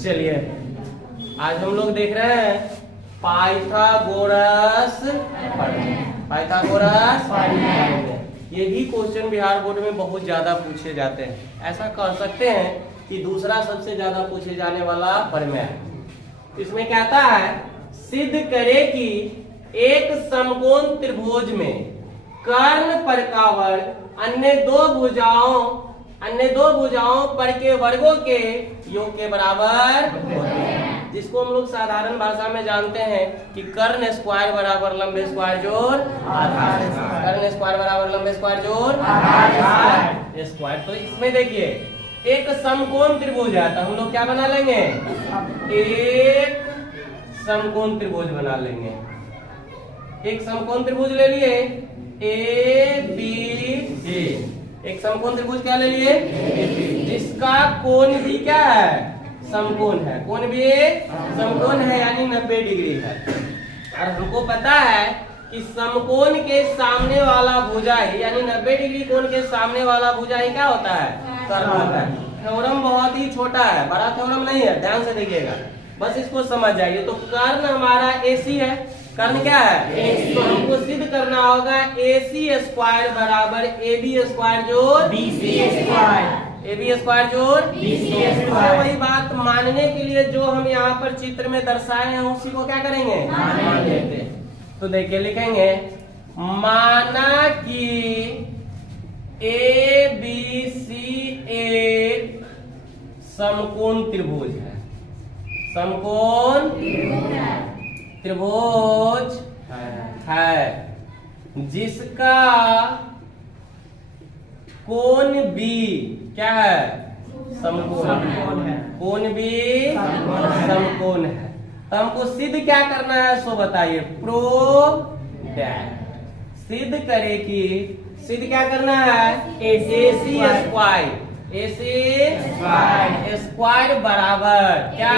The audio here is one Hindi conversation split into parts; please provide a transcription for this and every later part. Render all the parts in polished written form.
चलिए आज हम लोग देख रहे हैं पाइथागोरस ये भी क्वेश्चन बिहार बोर्ड में बहुत ज्यादा पूछे जाते हैं। ऐसा कह सकते हैं कि दूसरा सबसे ज्यादा पूछे जाने वाला प्रमेय। इसमें कहता है सिद्ध करे कि एक समकोण त्रिभुज में कर्ण पर का वर्ग अन्य दो भुजाओं पर के वर्गों के योग के बराबर होते हैं, जिसको हम लोग साधारण भाषा में जानते हैं कि कर्ण स्क्वायर बराबर लंबे स्क्वायर जोड़ आधार स्क्वायर। कर्ण स्क्वायर बराबर लंबे स्क्वायर जोड़ आधार स्क्वायर। तो इसमें देखिए एक समकोण त्रिभुज है तो हम लोग क्या बना लेंगे, एक समकोण त्रिभुज बना लेंगे। एक समकोण त्रिभुज ले लिए ए बी सी, एक समकोण त्रिभुज क्या ले लिए जिसका कोण भी क्या है, समकोण है। कोण भी समकोण है यानी 90 डिग्री है। और हमको पता है कि समकोण के सामने वाला भुजाई यानी 90 डिग्री कोण के सामने वाला भुजाई क्या होता है, कर्ण होता है। थ्योरम बहुत ही छोटा है, बड़ा थ्योरम नहीं है, ध्यान से देखिएगा, बस इसको समझ जाइए। तो कर्ण हमारा AC है, कर्ण क्या है AC। तो हमको सिद्ध करना होगा AC स्क्वायर बराबर AB स्क्वायर जोड़ BC स्क्वायर, AB स्क्वायर जोड़ BC स्क्वायर। वही बात मानने के लिए जो हम यहाँ पर चित्र में दर्शाए हैं उसी को क्या करेंगे, मान लेते हैं। तो देखिए लिखेंगे माना कि ABC एक समकोण त्रिभुज है, समकोण त्रिभुज है जिसका कोण भी क्या है, समकोण है। कोण भी समकोण है। तो हमको सिद्ध क्या करना है सो बताइए, प्रूव दैट। सिद्ध करे कि सिद्ध क्या करना है, AC स्क्वायर बराबर क्या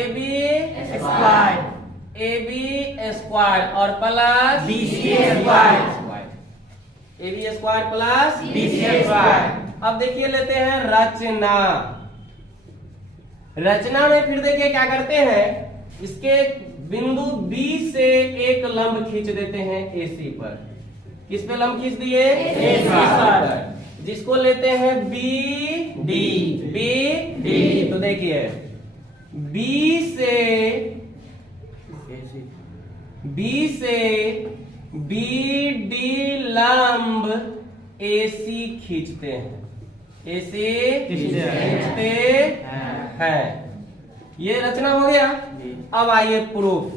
AB स्क्वायर और plus BC square, AB square plus BC square. अब देखिए लेते हैं रचना। रचना में फिर देखिए क्या करते हैं, इसके बिंदु B से एक लंब खींच देते हैं AC पर। किस पे लंब खींच दिए, AC पर, जिसको लेते हैं BD। तो देखिए B से BD लंब AC खींचते हैं, AC खींचते हैं। ये रचना हो गया। अब आइए प्रूफ।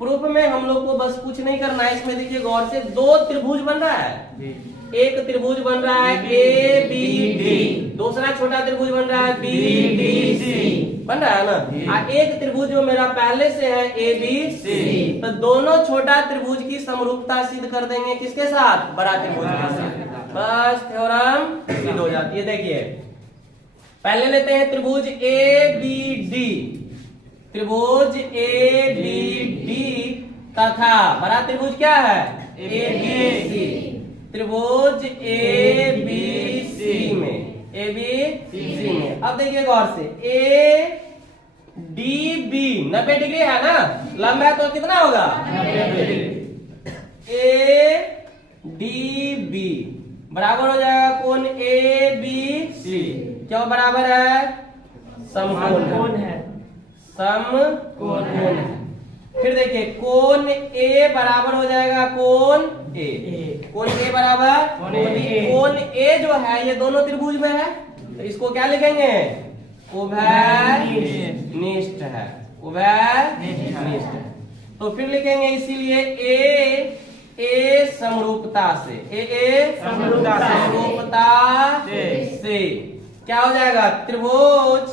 प्रूफ में हम लोग को बस कुछ नहीं करना है। इसमें देखिए गौर से दो त्रिभुज बन रहा है, एक त्रिभुज बन रहा है ABD, दूसरा छोटा त्रिभुज बन रहा है BDC, बन रहा है ना। और एक त्रिभुज जो मेरा पहले से है ABC, तो दोनों छोटा त्रिभुज की समरूपता सिद्ध कर देंगे किसके साथ, बड़ा त्रिभुज के साथ। बस थ्योरम सिद्ध हो जाती है। देखिए पहले लेते हैं त्रिभुज ABD, त्रिभुज ABD तथा बड़ा त्रिभुज क्या है ABC, त्रिभुज ABC में। अब देखिए गौर से ADB 90 डिग्री है ना, लंबा है तो कितना होगा 90 डिग्री। ADB बराबर हो जाएगा कोण ABC, क्यों बराबर है, समकोण है, समकोण है। फिर देखिए कोण A बराबर हो जाएगा कोण A, कोण A बराबर कोण A जो है ये दोनों त्रिभुज में है, तो इसको क्या लिखेंगे, उभयनिष्ठ है, उभयनिष्ठ है। तो फिर लिखेंगे इसीलिए A समरूपता से, समरूपता से क्या हो जाएगा, त्रिभुज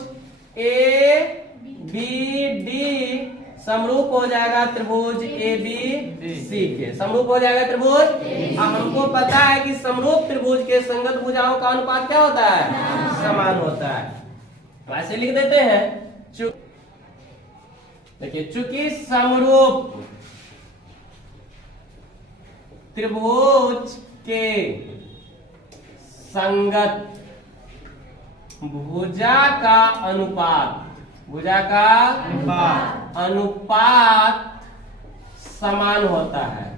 ABD समरूप हो जाएगा त्रिभुज ABC के, समरूप हो जाएगा त्रिभुज। अब हमको पता है कि समरूप त्रिभुज के संगत भुजाओं का अनुपात क्या होता है, समान होता है। तो ऐसे लिख देते हैं। देखिए चूंकि समरूप त्रिभुज के संगत भुजा का अनुपात समान होता है,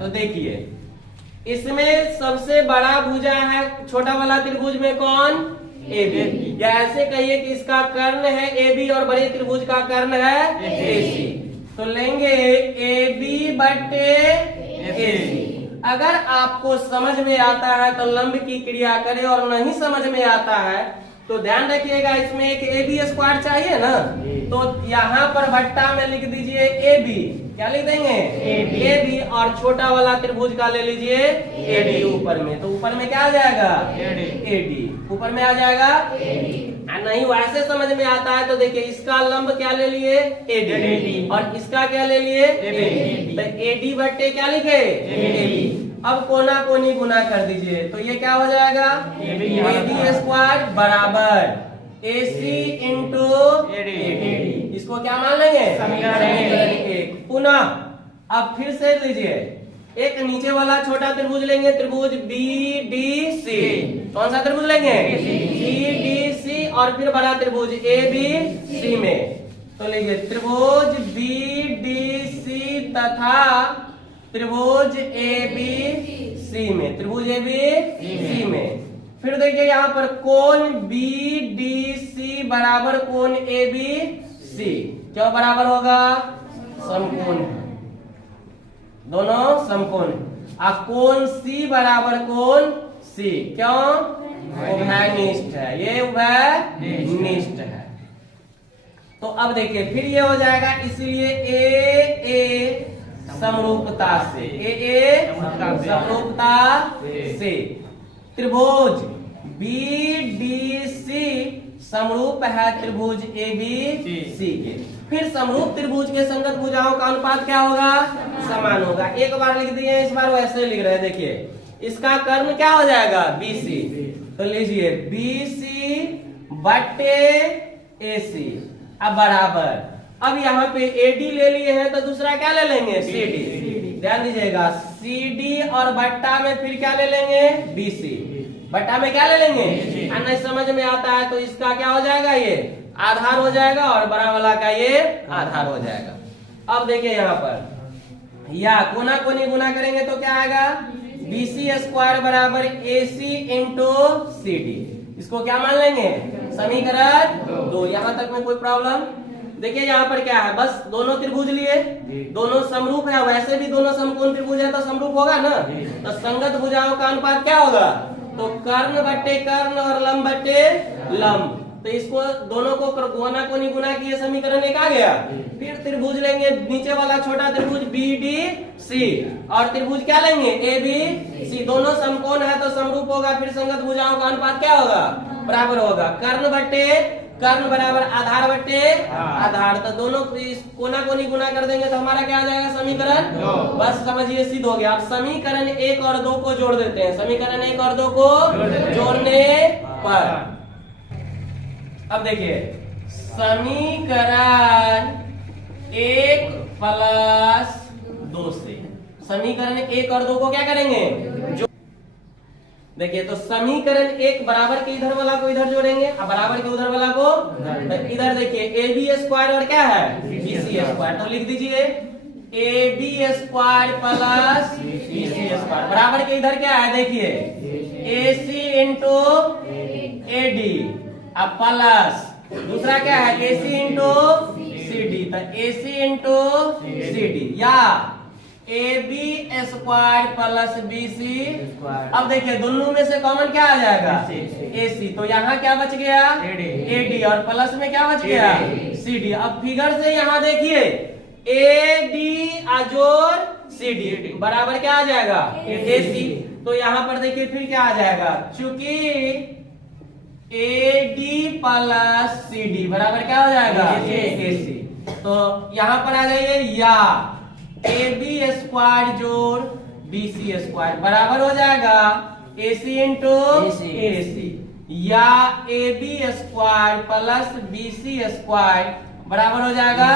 तो देखिए इसमें सबसे बड़ा भुजा है छोटा वाला त्रिभुज में कौन? AB। या ऐसे कहिए कि इसका कर्ण है AB और बड़े त्रिभुज का कर्ण है AC। तो लेंगे AB बटे AC। अगर आपको समझ में आता है तो लंब की क्रिया करें, और नहीं समझ में आता है तो ध्यान रखिएगा, इसमें एक AB स्क्वायर चाहिए ना, तो यहाँ पर भट्टा में लिख दीजिए AB। क्या लिख देंगे? AB। और छोटा वाला त्रिभुज का ले लीजिए AD ऊपर में, तो ऊपर में क्या आ जाएगा? AD ऊपर में आ जाएगा। नहीं वैसे समझ में आता है तो देखिए इसका लंब क्या ले लिए? AD और इसका क्या ले लिए? AB। तो AD बट्टे क्या लिखे? AB। अब कोना कोनी गुना कर दीजिए तो ये क्या हो जाएगा? AB स्क्वायर बराबर AC इंटू AD। इसको क्या मान लेंगे? समीकरण 1। पुनः अब फिर से लीजिए, एक नीचे वाला छोटा त्रिभुज लेंगे, त्रिभुज BDC। कौन सा त्रिभुज लेंगे? BDC। और फिर बड़ा त्रिभुज ABC में, तो लीजिए त्रिभुज BDC तथा त्रिभुज ABC में, फिर देखिए यहाँ पर कोण BDC बराबर कोण ABC। क्यों बराबर होगा? समकोण, दोनों समकोण। अब कोण C बराबर कोण C, क्यों? उभयनिष्ठ है, ये उभयनिष्ठ है। तो अब देखिए फिर ये हो जाएगा, इसलिए AA समरूपता से त्रिभुज BDC समरूप है त्रिभुज ABC के। फिर समरूप त्रिभुज के संगत भुजाओं का अनुपात क्या होगा? समान होगा। एक बार लिख दिए, इस बार वैसे लिख रहे हैं। देखिए इसका कर्ण क्या हो जाएगा? BC। तो लीजिए BC बटे AC। अब बराबर, अब यहाँ पे AD ले लिए हैं तो दूसरा क्या ले लेंगे? CD। ध्यान दीजिएगा, CD और बट्टा में फिर क्या ले लेंगे? BC। बट्टा में क्या ले लेंगे? नहीं समझ में आता है तो इसका क्या हो जाएगा? ये आधार हो जाएगा और बड़ा वाला का ये आधार हो जाएगा। अब देखिए यहाँ पर या कोना कोनी गुना करेंगे तो क्या आएगा? BC स्क्वायर बराबर AC इंटू CD। इसको क्या मान लेंगे? समीकरण 2। यहाँ तक में कोई प्रॉब्लम? देखिए यहाँ पर क्या है, बस दोनों त्रिभुज लिए, दोनों समरूप है, वैसे भी दोनों समकोण त्रिभुज है तो समरूप होगा ना। तो संगत भुजाओं का अनुपात क्या होगा? तो कर्ण बट्टे कर्ण और लंब बट्टे लंब। तो इसको दोनों को कोना कोनी गुना किए, समीकरण 1 आ गया। फिर त्रिभुज लेंगे, नीचे वाला छोटा त्रिभुज BDC और त्रिभुज क्या लेंगे? ABC। दोनों समकोण है तो समरूप होगा, फिर संगत भुजाओं का अनुपात क्या होगा? बराबर होगा कर्ण बट्टे कर्ण बराबर आधार बट्टे आधार। तो दोनों कोना कोनी गुना कर देंगे तो हमारा क्या आ जाएगा? समीकरण 2। बस समझिए सिद्ध हो गया। अब समीकरण 1 और 2 को जोड़ देते हैं। समीकरण 1 और 2 को जोड़ने पर अब देखिए समीकरण 1 प्लस 2 से समीकरण 1 और 2 को क्या करेंगे? देखिए तो समीकरण 1 बराबर के इधर वाला को इधर जोड़ेंगे और बराबर के उधर वाला को इधर। देखिए AB स्क्वायर और क्या है? BC square. तो लिख दीजिए AB square plus BC square बराबर के इधर क्या है? देखिए AC इंटू AD अब प्लस दूसरा क्या है? AC into CD। तो AC इंटू CD या AB स्क्वायर प्लस BC। अब देखिए दोनों में से कॉमन क्या आ जाएगा? AC। तो यहाँ क्या बच गया? AD और प्लस में क्या बच गया? CD। अब फिगर से यहाँ देखिए AD जोड़ CD बराबर क्या आ जाएगा? AC। तो यहाँ पर देखिए फिर क्या आ जाएगा? चूंकि AD प्लस CD बराबर क्या हो जाएगा? AC। तो यहाँ पर आ जाइए या AB स्क्वायर जोड़ BC स्क्वायर बराबर हो जाएगा AC इंटू AC या AB square plus BC square बराबर हो जाएगा।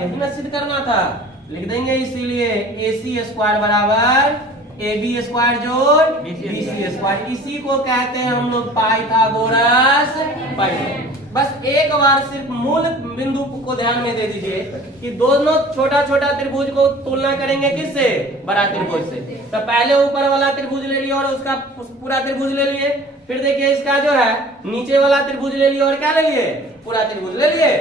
यही ना सिद्ध करना था, लिख देंगे। इसीलिए AC स्क्वायर बराबर AB स्क्वायर जोड़ BC स्क्वायर, इसी को कहते हैं हम लोग पाइथागोरस प्रमेय। बस एक बार सिर्फ मूल बिंदु को ध्यान में दे दीजिए कि दोनों छोटा छोटा त्रिभुज को तुलना करेंगे किससे? बड़ा त्रिभुज से। तो पहले ऊपर वाला त्रिभुज ले लिया और उसका पूरा त्रिभुज ले लिए, फिर देखिए इसका जो है नीचे वाला त्रिभुज ले लिया और क्या ले लिए? पूरा त्रिभुज ले लिए।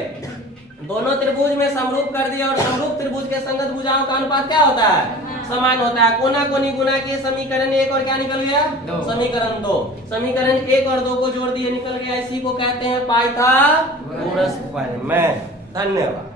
दोनों त्रिभुज में समरूप कर दिया और समरूप त्रिभुज के संगत भुजाओं का अनुपात क्या होता है? समान होता है। कोना कोनी गुना के समीकरण 1 और क्या निकल गया? समीकरण 2। समीकरण 1 और 2 को जोड़ दिए निकल गया। इसी को कहते हैं पाइथागोरस प्रमेय। धन्यवाद।